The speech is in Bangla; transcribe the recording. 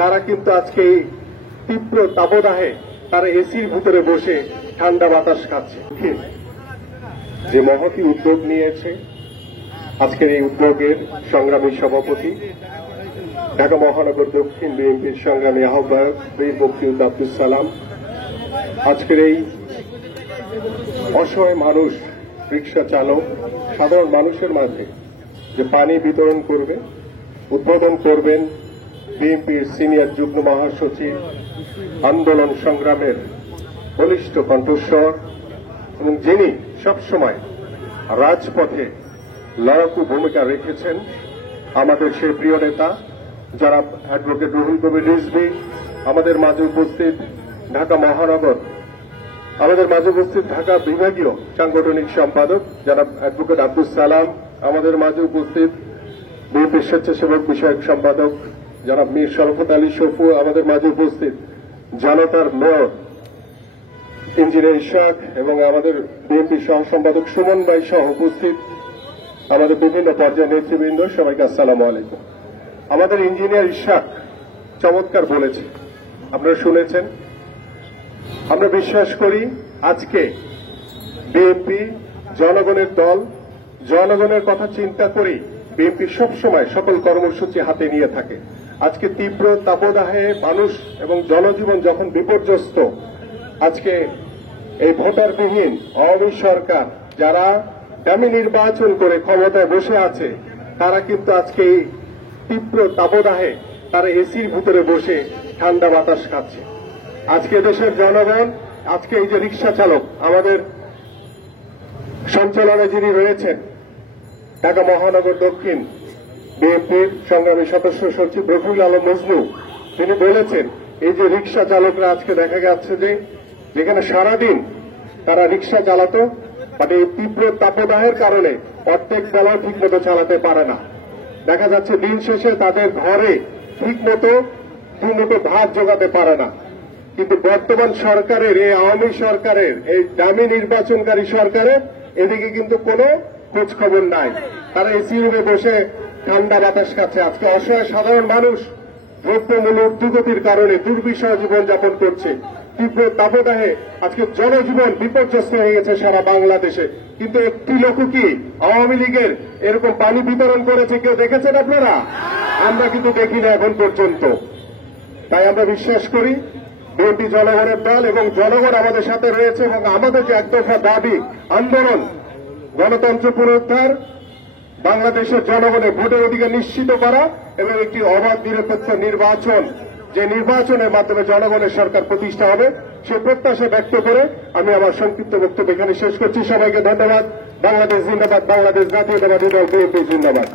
তারা কিন্তু আজকে এই তীব্র তাপদাহে তারা এসির ভিতরে বসে ঠান্ডা বাতাস খাচ্ছে। যে মহতি উদ্যোগ নিয়েছে আজকের এই উদ্যোগের সংগ্রামী সভাপতি ঢাকা মহানগর দক্ষিণ বিএনপির সংগ্রামী আহ্বায়ক বীর মুক্তিযোদ্ধা আব্দুল সালাম, আজকের এই অসহায় মানুষ, রিক্সা চালক, সাধারণ মানুষের মাঝে যে পানি বিতরণ করবে, উদ্বোধন করবেন বিএনপির সিনিয়র যুগ্ম মহাসচিব, আন্দোলন সংগ্রামের বলিষ্ঠ কণ্ঠস্বর এবং যিনি সবসময় রাজপথে লড়াকু ভূমিকা রেখেছেন, আমাদের সেই প্রিয় নেতা যারা অ্যাডভোকেট রুহুল কবির রিজভী, আমাদের মাঝে উপস্থিত ঢাকা মহানগর, আমাদের মাঝে উপস্থিত ঢাকা বিভাগীয় সাংগঠনিক সম্পাদক যারা অ্যাডভোকেট আব্দুল সালাম, আমাদের মাঝে উপস্থিত বিএনপির স্বেচ্ছাসেবক বিষয়ক সম্পাদক যারা মীর শরফত আলী শফু, আমাদের মাঝে উপস্থিত জনতার মেয়র ইঞ্জিনিয়ার ইশাক এবং আমাদের বিএনপি সহ সম্পাদক সুমন ভাই সহ উপস্থিত আমাদের বিভিন্ন পর্যায়ের নেতৃবৃন্দ, সবাইকে আসসালামু আলাইকুম। আমাদের ইঞ্জিনিয়ার ইশাক চমৎকার বলেছে, আপনারা শুনেছেন। আমরা বিশ্বাস করি আজকে বিএনপি জনগণের দল, জনগণের কথা চিন্তা করেই বিএনপি সবসময় সকল কর্মসূচি হাতে নিয়ে থাকে। আজকে তীব্র তাপদাহে মানুষ এবং জনজীবন যখন বিপর্যস্ত, আজকে এই ভোটারবিহীন আওয়ামী সরকার যারা দামি নির্বাচন করে ক্ষমতায় বসে আছে, তারা কিন্তু আজকে এই তীব্র তাপদাহে তারা এসির ভিতরে বসে ঠান্ডা বাতাস খাচ্ছে। আজকে দেশের জনগণ, আজকে এই যে রিক্সা চালক আমাদের সঞ্চালনে যিনি রয়েছেন ঢাকা মহানগর দক্ষিণ বিএনপির সংগ্রামী সদস্য সচিব রফিকুল আলম মজনু, তিনি বলেছেন এই যে রিক্সা চালকরা আজকে দেখা যাচ্ছে যে যেখানে সারাদিন তারা রিক্সা চালাতো, মানে এই তীব্র তাপদাহের কারণে অর্ধেক বেলাও ঠিকমতো চালাতে পারে না। দেখা যাচ্ছে দিন শেষে তাদের ঘরে ঠিকমতো দুমুঠো ভাত জোগাতে পারে না। কিন্তু বর্তমান সরকারের, এই আওয়ামী সরকারের, এই দামি নির্বাচনকারী সরকারের এদিকে কিন্তু কোনো খোঁজ খবর নাই। তারা এসি রুমে বসে ঠান্ডা বাতাস খাচ্ছে। আজকে অসহায় সাধারণ মানুষ দ্রব্যমূল্য ঊর্ধ্বগতির কারণে দুর্বিষহ জীবনযাপন করছে। তীব্র তাপদাহে আজকে জনজীবন বিপর্যস্ত হয়ে গেছে সারা বাংলাদেশে। কিন্তু একটি লোক কি আওয়ামী লীগের এরকম পানি বিতরণ করেছে কেউ দেখেছেন আপনারা? আমরা কিন্তু দেখি না এখন পর্যন্ত। তাই আমরা বিশ্বাস করি বিএনপি জনগণের দল এবং জনগণ আমাদের সাথে রয়েছে এবং আমাদের যে একদফা দাবি আন্দোলন, গণতন্ত্র পুনরুদ্ধার, বাংলাদেশের জনগণের ভোটের অধিকার নিশ্চিত করা এবং একটি অবাধ নিরপেক্ষ নির্বাচন, যে নির্বাচনের মাধ্যমে জনগণের সরকার প্রতিষ্ঠা হবে, সে প্রত্যাশা ব্যক্ত করে আমি আমার সংক্ষিপ্ত বক্তব্য এখানে শেষ করছি। সবাইকে ধন্যবাদ। বাংলাদেশ জিন্দাবাদ, বাংলাদেশ জাতীয়তাবাদী দল বিএনপি জিন্দাবাদ।